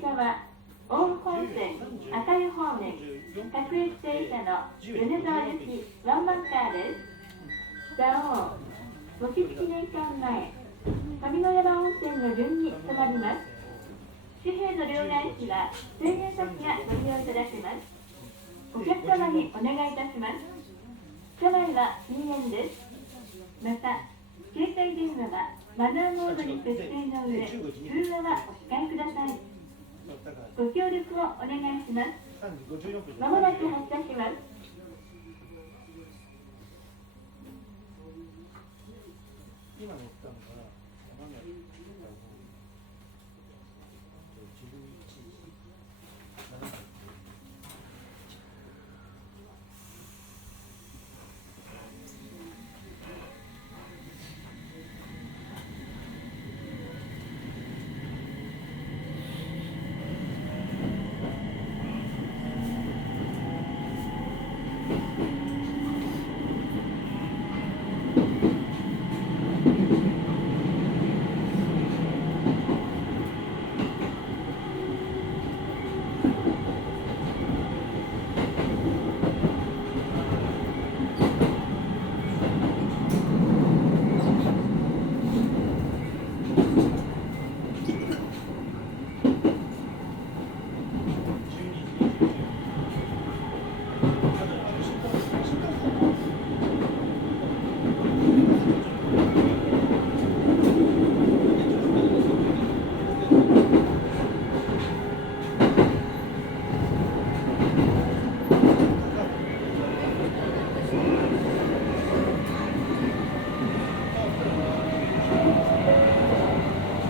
車は大本線赤湯方面各駅停車の米沢行きワンマンカーです。蔵王餅つき年間前上野山温泉の順に停まります。紙幣の両替機は1000円先がご利用いただけます。お客様にお願いいたします。車内は禁煙です。また携帯電話はマナーモードに設定の上、通話はお控えください。ご協力をお願いします。まもなく発車します。今乗ったのが山梨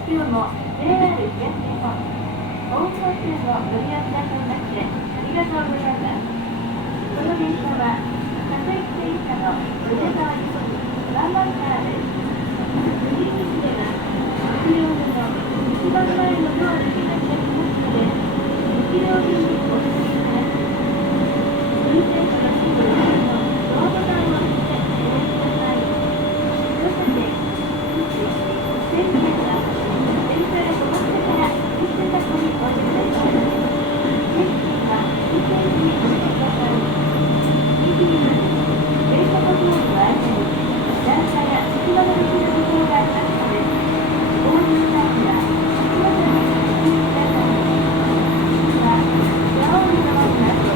今日も JR 東日本大本線をご利用くださいましてありがとうございます。この電車は各駅停車の米沢行きワンマンカーです。次にでは1両目の一番前のドアだけが開きますので1両目にお進みください。運転手のすぐ後ろのドアボタンを押してお待ちください。乗車券、1000円は電車が止まってから駅の箱にお入れください。電気は運転時にお待ちください。駅には電車とホームの間に段差や隙間のできるところがありますので、お降りの際には足元にご注意ください。次は蔵王に停まります。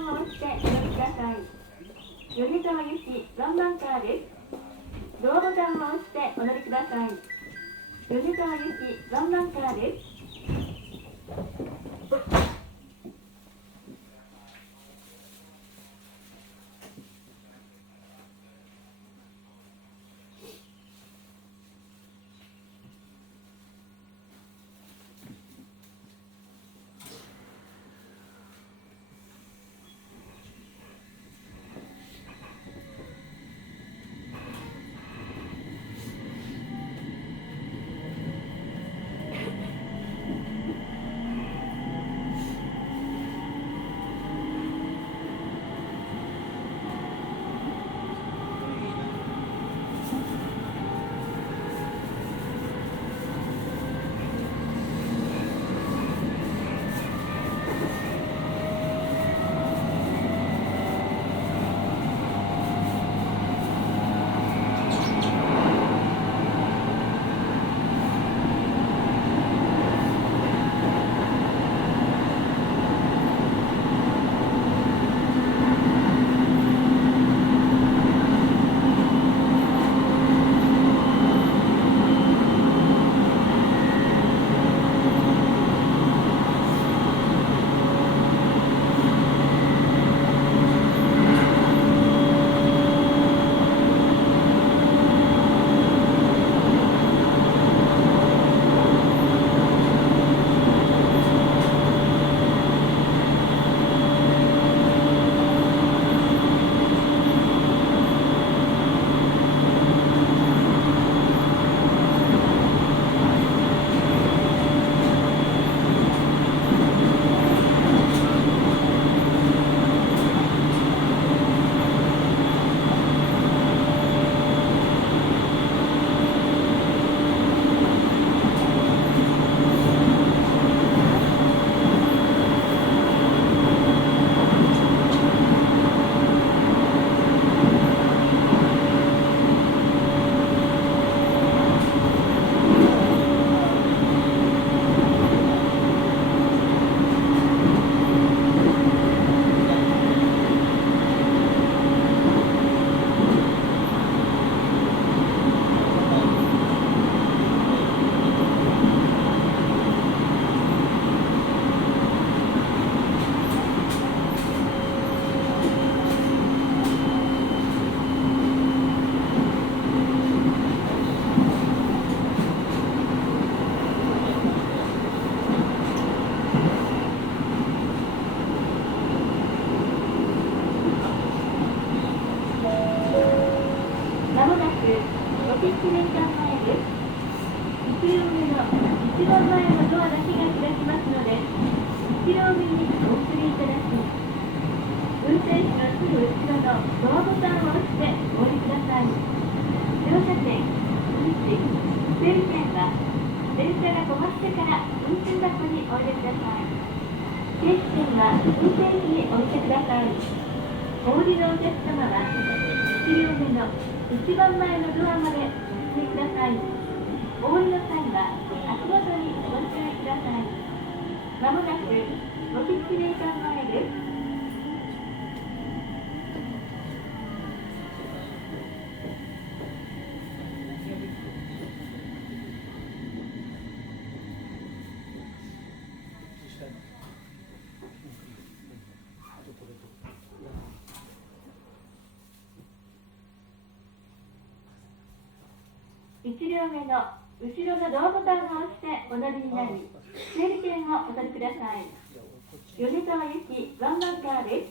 ンを押してお乗りください。米沢行きワンマンカーです。ドアボタンを押してお乗りください。米沢行きワンマンカーです。まもなくご接種面談前です。1両目の一番前のドアだけが開きますので、1両目にお移りいただき、運転手のすぐ後ろのドアボタンを押してお降りください。乗車券、日時、整理券は電車が止まってから運賃箱にお入れください。停止券は運転士においてください。お降りのお客様は1両目の一番前のドアまでお進みください。お降りの際は足元にご注意ください。まもなくご接種面談前です。1両目の後ろのドアボタンを押してお乗りになり、整理券をお取りください。米沢行きワンマンカーで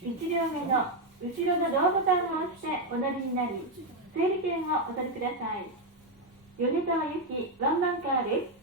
す。1両目の後ろのドアボタンを押してお乗りになり、整理券をお取りください。米沢行きワンマンカーです。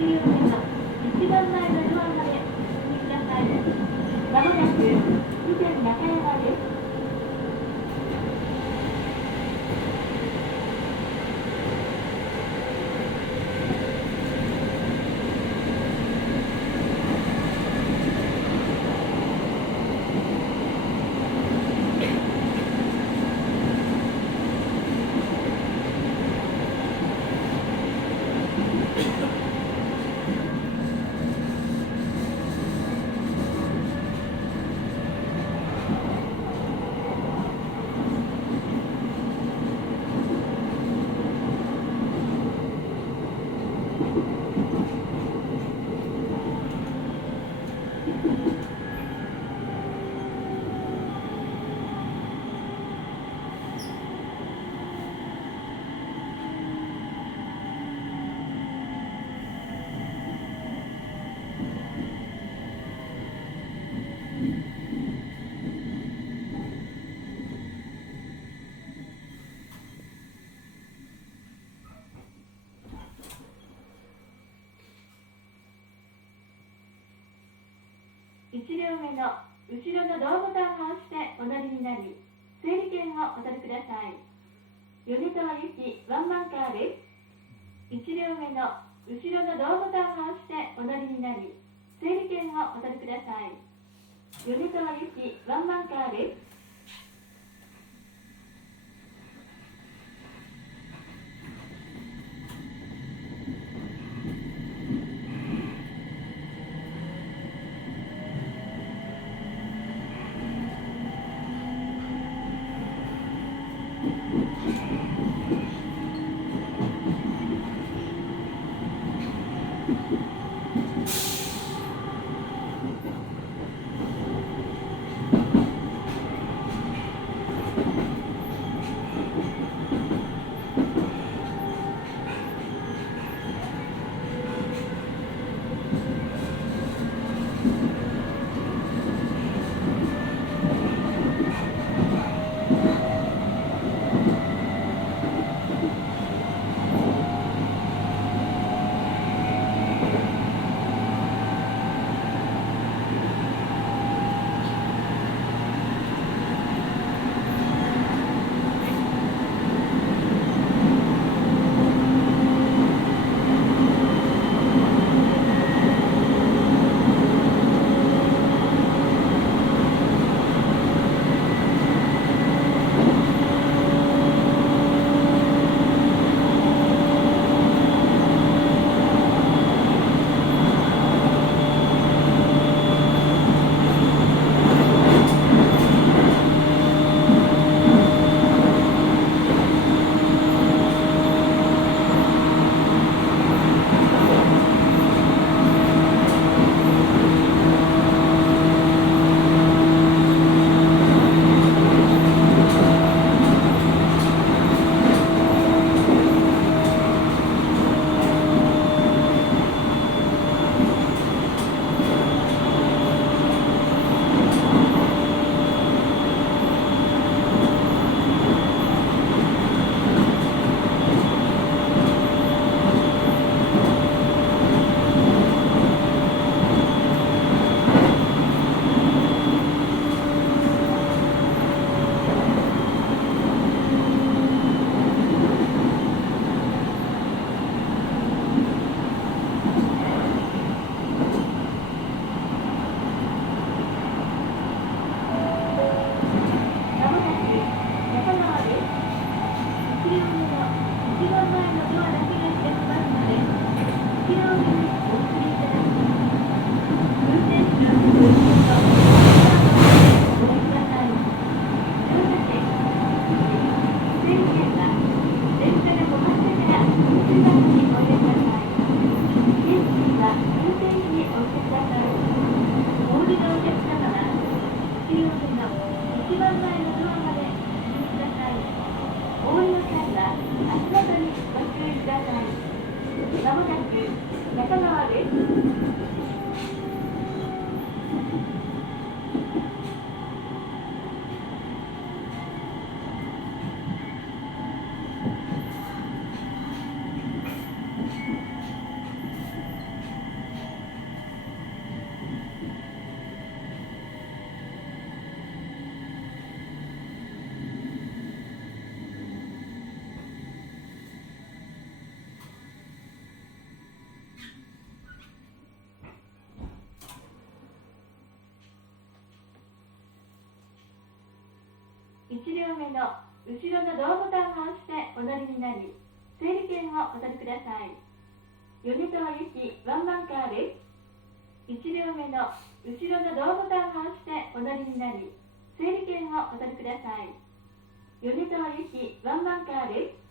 両目の一番前のドアまでお進みください。まもなく以前中山です。1両目の後ろのドアボタンを押してお乗りになり、整理券をお取りください。米沢行きワンマンカーです。1両目の後ろのドアボタンを押してお乗りになり、整理券をお取りください。米沢行きワンマンカーです。両目の後ろのドアボタンを押してお乗りになり、整理券をお取りください。米沢行きワンマンカーです。1両目の後ろのドアボタンを押してお乗りになり、整理券をお取りください。米沢行きワンマンカーです。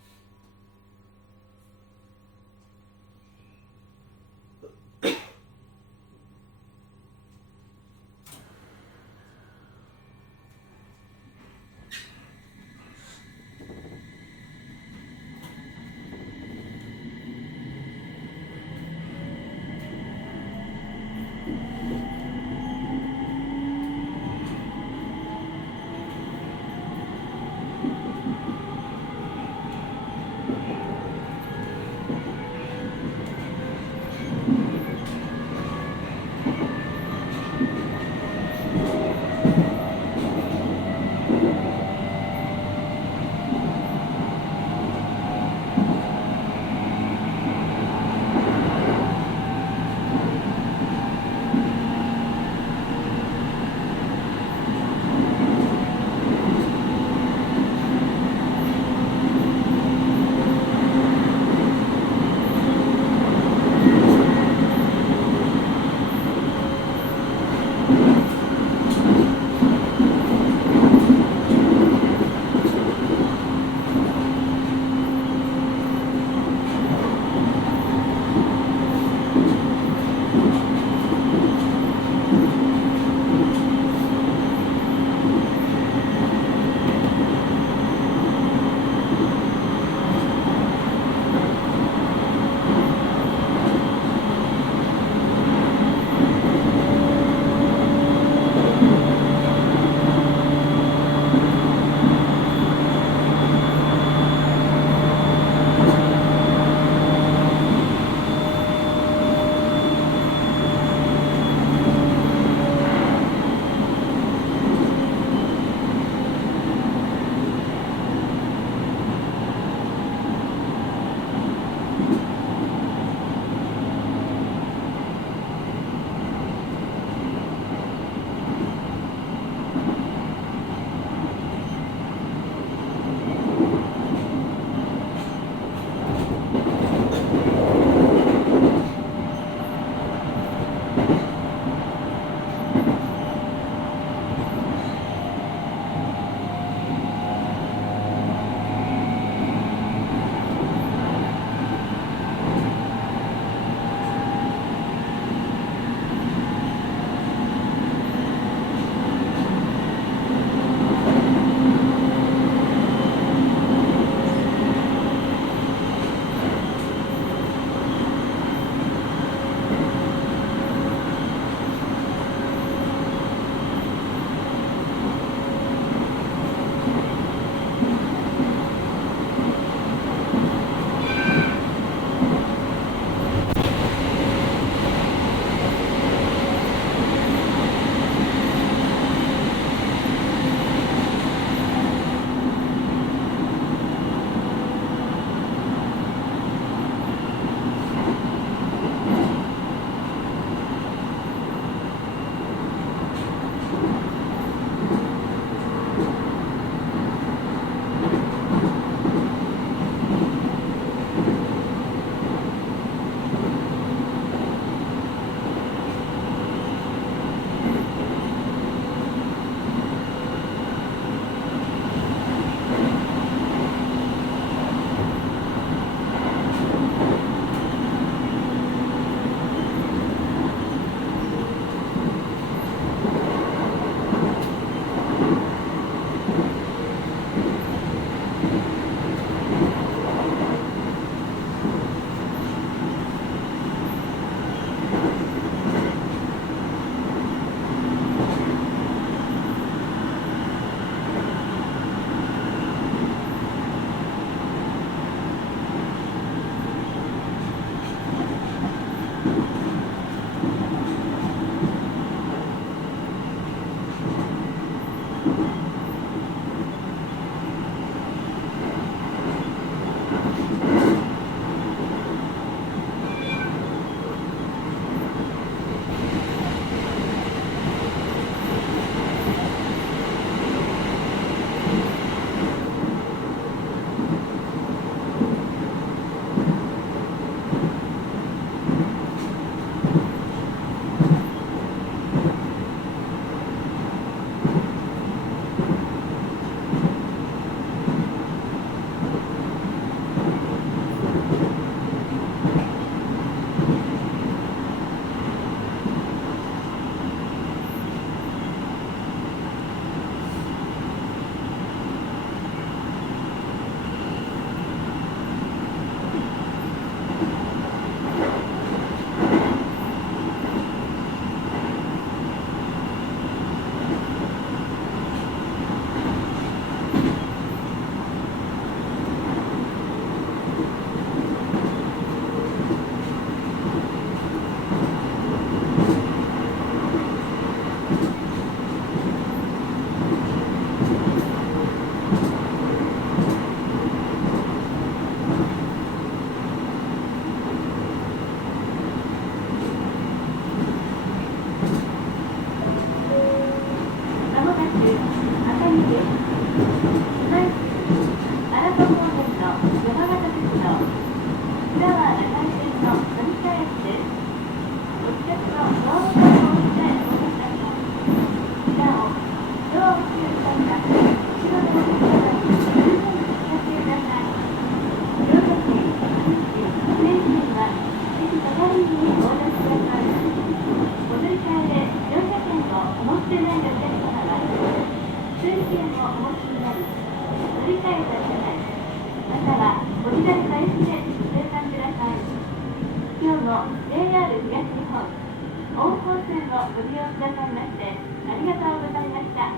ご利用くださいましてありがとうございました。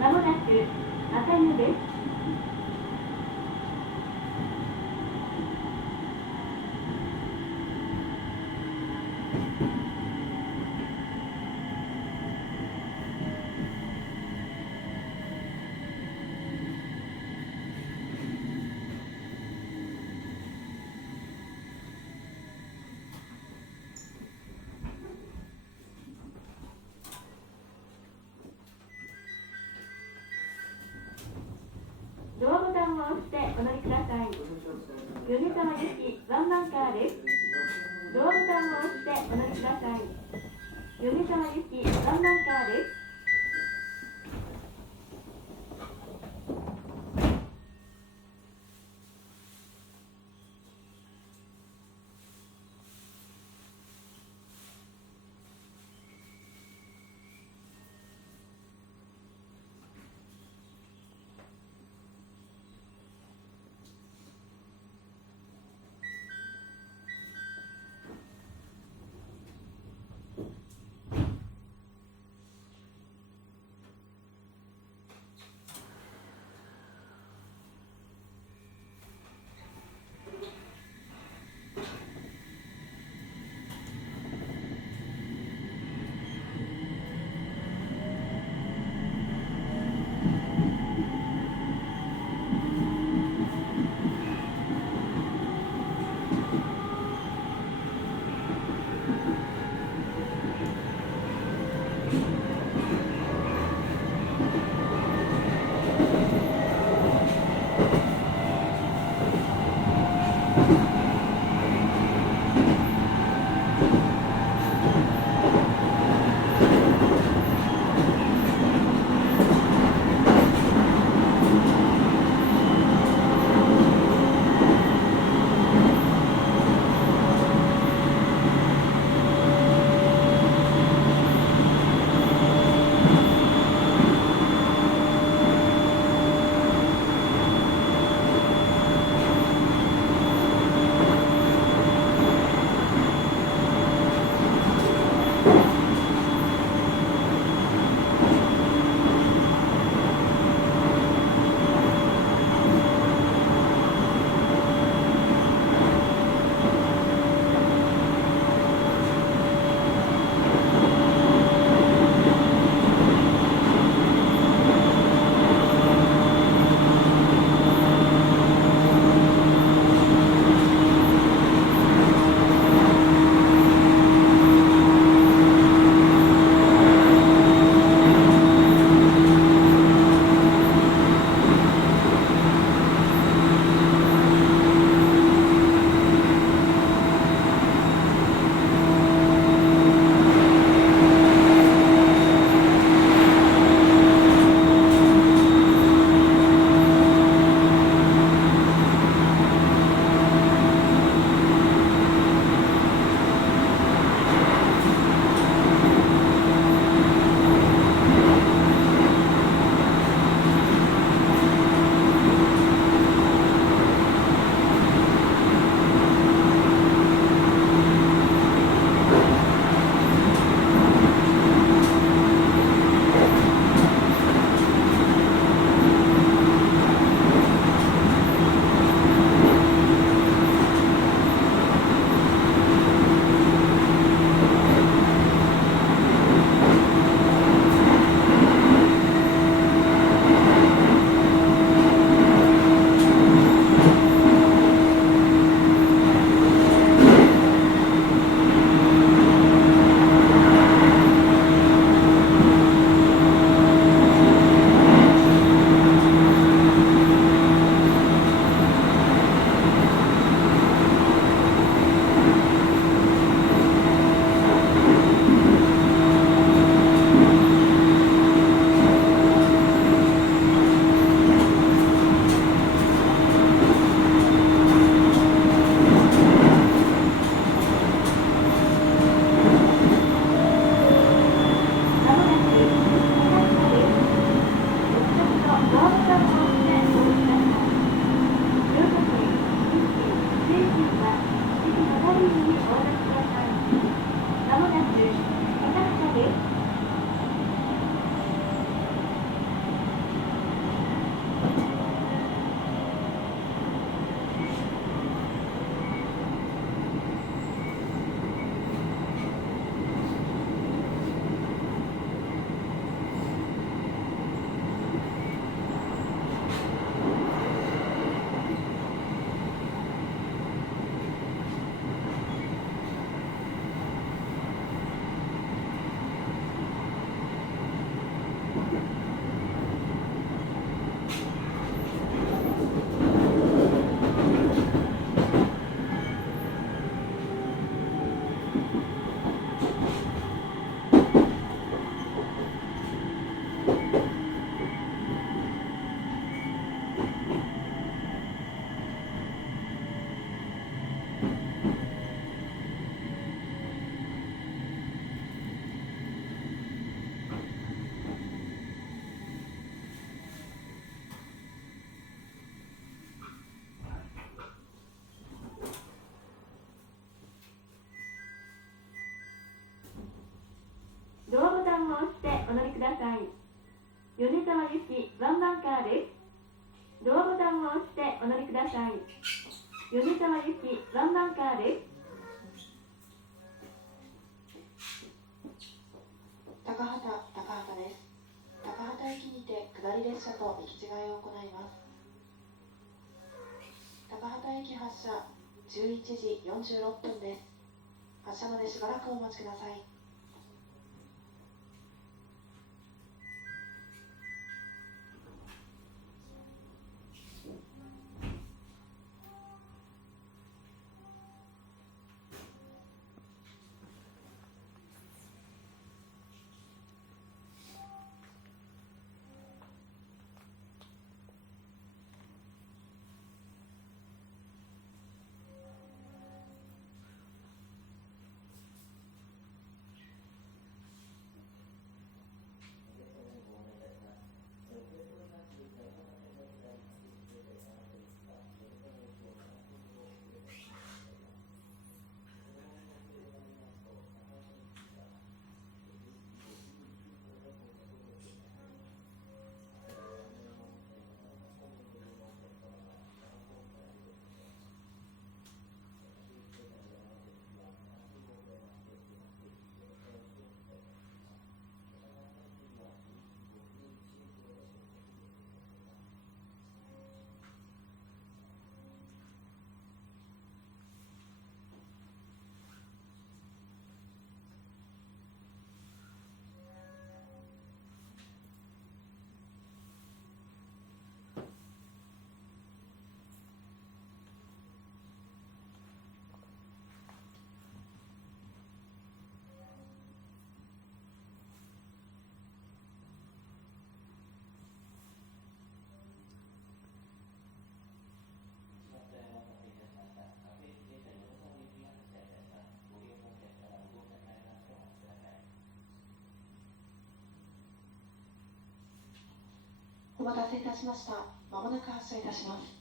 まもなく赤湯です。ドアボタンを押してお乗りください。米沢行きワンマンカーです。ドアボタンを押してお乗りください。米沢行きワンマンカーです。まもなく浅草です。さい。米沢行きロンドンカーです。高畑です。高畑駅にて下り列車と行き違いを行います。高畑駅発車11時46分です。発車までしばらくお待ちください。お待たせいたしました。まもなく発車いたします。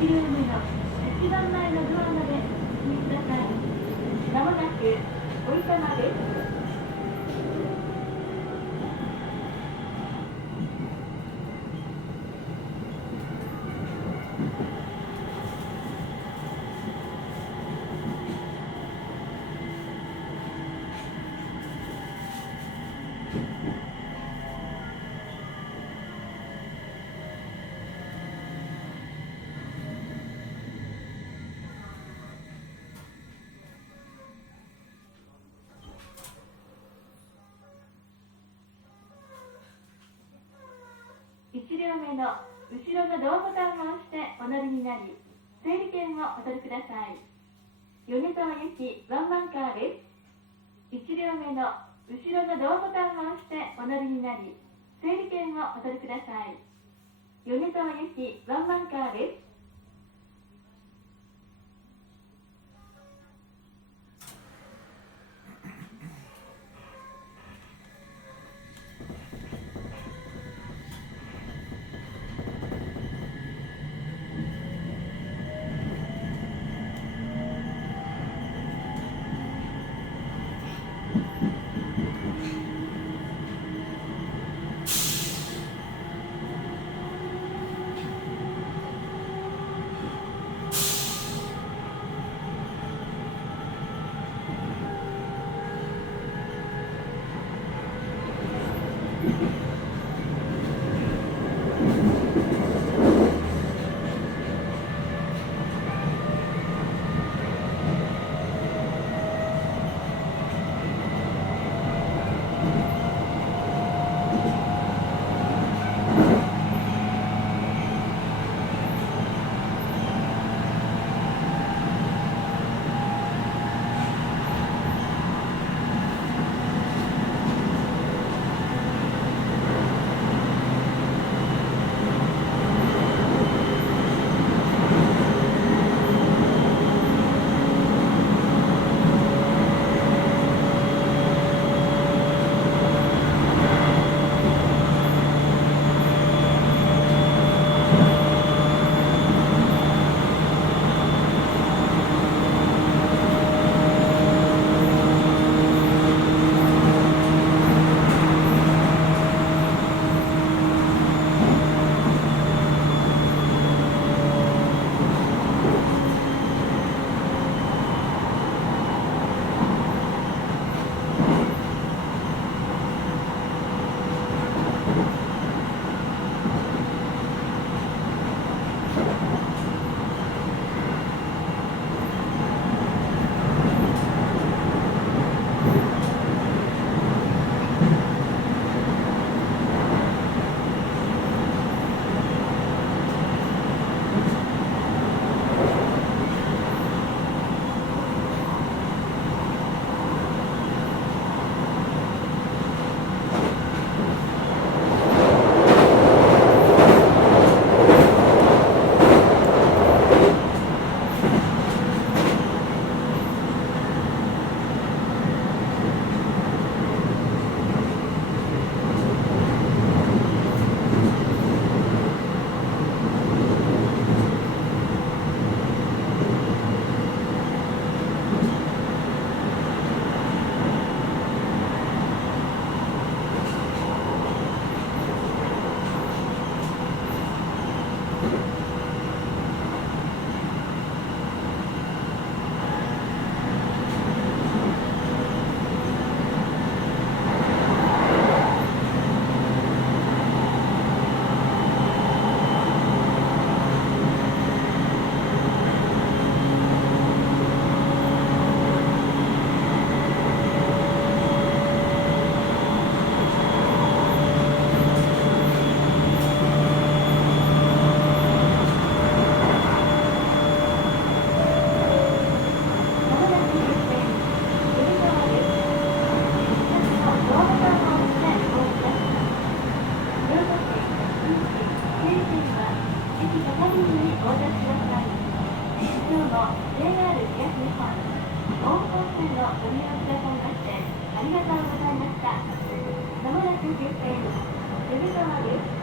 1両目の一番前のドアまでお進みください。まもなくおいたまです。1両目の後ろのドアボタンを押してお乗りになり、整理券をお取りください。米沢行きワンマンカーです。1両目の後ろのドアボタンを押してお乗りになり、整理券をお取りください。米沢行きワンマンカーです。ご利用くださいましてありがとうございました。まもなく終点、米沢です。